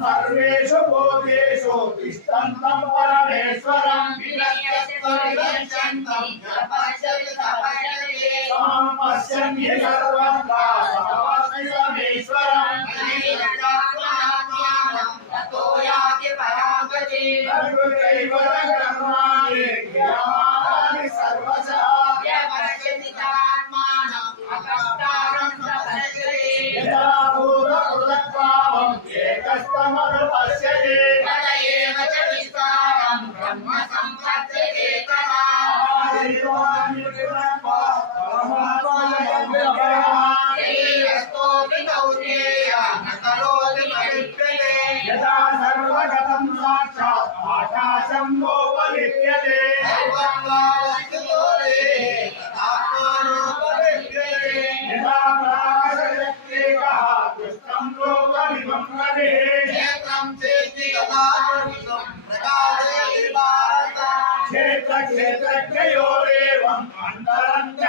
సర్వేషు భూతేషు తిష్టంతం పరమేశ్వరం సమం పశ్యన్య సర్వత్రా సమస్మి సమేశ్వరం సర్వదైవ क्षेत्र क्षेत्रज्ञयो உள்ளம் அந்தரங்க